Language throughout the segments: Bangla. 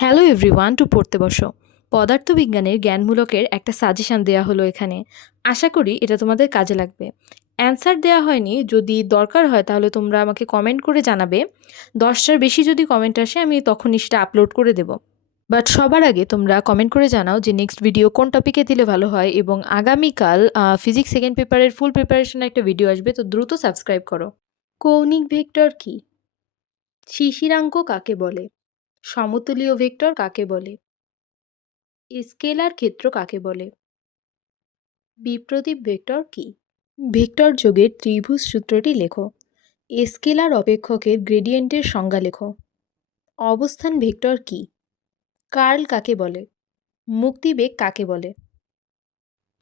হ্যালো এভরিওয়ান, টু পড়তে বসো। পদার্থবিজ্ঞানের জ্ঞানমূলকের একটা সাজেশান দেওয়া হলো এখানে। আশা করি এটা তোমাদের কাজে লাগবে। অ্যান্সার দেওয়া হয়নি, যদি দরকার হয় তাহলে তোমরা আমাকে কমেন্ট করে জানাবে। দশটার বেশি যদি কমেন্ট আসে, আমি তখনই সেটা আপলোড করে দেব। বাট সবার আগে তোমরা কমেন্ট করে জানাও যে নেক্সট ভিডিও কোন টপিকে দিলে ভালো হয় এবং আগামীকাল ফিজিক্স সেকেন্ড পেপারের ফুল প্রিপারেশনের একটা ভিডিও আসবে, তো দ্রুত সাবস্ক্রাইব করো। কৌণিক ভেক্টর কি? শিশিরাঙ্ক কাকে বলে? সমতুলীয় ভেক্টর কাকে বলে? স্কেলার ক্ষেত্র কাকে বলে? বিপ্রতীপ ভেক্টর কি? ভেক্টর যোগের ত্রিভুজ সূত্রটি লেখো। স্কেলার অপেক্ষকের গ্রেডিয়েন্টের সংজ্ঞা লেখো। অবস্থান ভেক্টর কি? কার্ল কাকে বলে? মুক্তিবেগ কাকে বলে?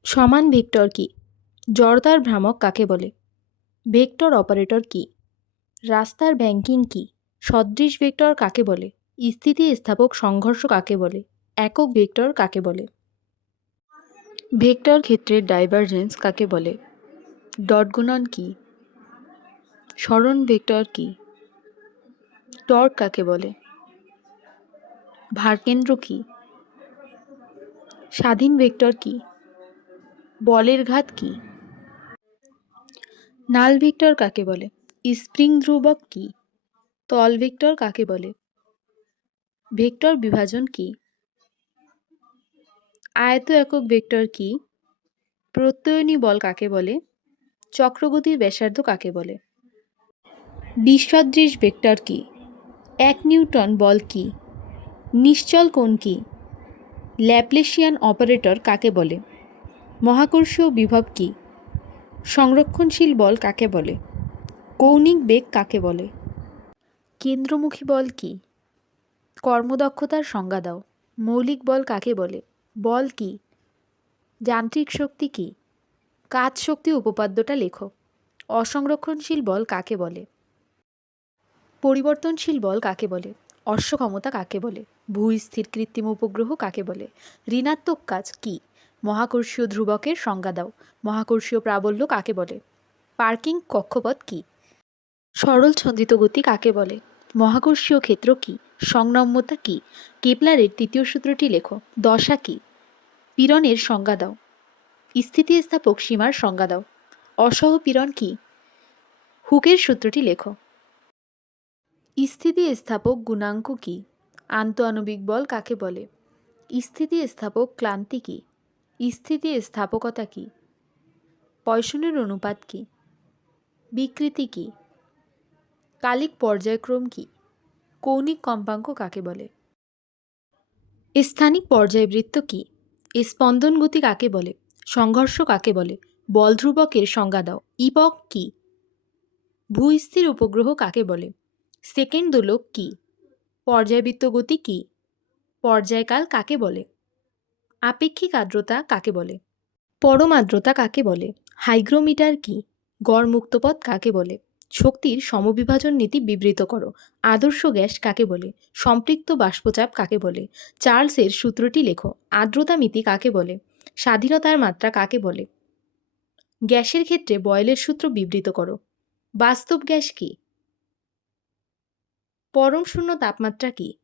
সমান ভেক্টর কি? জড়তার ভ্রামক কাকে বলে? ভেক্টর অপারেটর কি? রাস্তার ব্যাংকিং কি? সদৃশ ভেক্টর কাকে বলে? স্থিতিস্থাপক সংঘর্ষ কাকে বলে? একক ভেক্টর কাকে বলে? ভেক্টর ক্ষেত্রের ডাইভারজেন্স কাকে বলে? ডট গুণন কি? সরণ ভেক্টর কি? টর্ক কাকে বলে? ভারকেন্দ্র কি? স্বাধীন ভেক্টর কি? বলের ঘাত কি? নাল ভেক্টর কাকে বলে? স্প্রিং ধ্রুবক কি? তল ভেক্টর কাকে বলে? ভেক্টর বিভাজন কি? আয়ত একক ভেক্টর কি? প্রত্যয়নী বল কাকে বলে? চক্রগতির ব্যাসার্ধ কাকে বলে? বিসদৃশ ভেক্টর কি? এক নিউটন বল কি? নিশ্চল কোণ কি? ল্যাপ্লেশিয়ান অপারেটর কাকে বলে? মহাকর্ষীয় বিভব কি? সংরক্ষণশীল বল কাকে বলে? কৌণিক বেগ কাকে বলে? কেন্দ্রমুখী বল কি? কর্মদক্ষতার সংজ্ঞা দাও। মৌলিক বল কাকে বলে? বল কি? যান্ত্রিক শক্তি কি? কাজ শক্তি উপপাদ্যটা লেখো। অসংরক্ষণশীল বল কাকে বলে? পরিবর্তনশীল বল কাকে বলে? অশ্ব ক্ষমতা কাকে বলে? ভূস্থির কৃত্রিম উপগ্রহ কাকে বলে? ঋণাত্মক কাজ কি? মহাকর্ষীয় ধ্রুবকের সংজ্ঞা দাও। মহাকর্ষীয় প্রাবল্য কাকে বলে? পার্কিং কক্ষপথ কি? সরল ছন্দিত গতি কাকে বলে? মহাকর্ষীয় ক্ষেত্র কি? সংনম্যতা কি? কেপলারের তৃতীয় সূত্রটি লেখো। দশা কি? পীড়নের সংজ্ঞা দাও। স্থিতিস্থাপক সীমার সংজ্ঞা দাও। অসহ পীড়ন কি? হুকের সূত্রটি লেখো। স্থিতিস্থাপক গুণাঙ্ক কি? আন্তঃআণবিক বল কাকে বলে? স্থিতিস্থাপক ক্লান্তি কি? স্থিতিস্থাপকতা কি? পয়সনের অনুপাত কি? বিকৃতি কি? কালিক পর্যায়ক্রম কি? কৌণিক কম্পাঙ্ক কাকে বলে? স্থানিক পর্যায়বৃত্ত কি? স্পন্দন গতি কাকে বলে? সংঘর্ষ কাকে বলে? বল ধ্রুবকের সংজ্ঞা দাও। ইপক কি? ভূস্থির উপগ্রহ কাকে বলে? সেকেন্ড দোলক কি? পর্যায়বৃত্ত গতি কি? পর্যায়কাল কাকে বলে? আপেক্ষিক আর্দ্রতা কাকে বলে? পরম আর্দ্রতা কাকে বলে? হাইগ্রোমিটার কি? গড় মুক্তপথ কাকে বলে? শক্তির সমবিভাজন নীতি বিবৃত করো। আদর্শ গ্যাস কাকে বলে? সম্পৃক্ত বাষ্পচাপ কাকে বলে? চার্লসের সূত্রটি লেখো। আর্দ্রতা মিতি কাকে বলে? স্বাধীনতার মাত্রা কাকে বলে? গ্যাসের ক্ষেত্রে বয়েলের সূত্র বিবৃত করো। বাস্তব গ্যাস কি? পরম শূন্য তাপমাত্রা কি?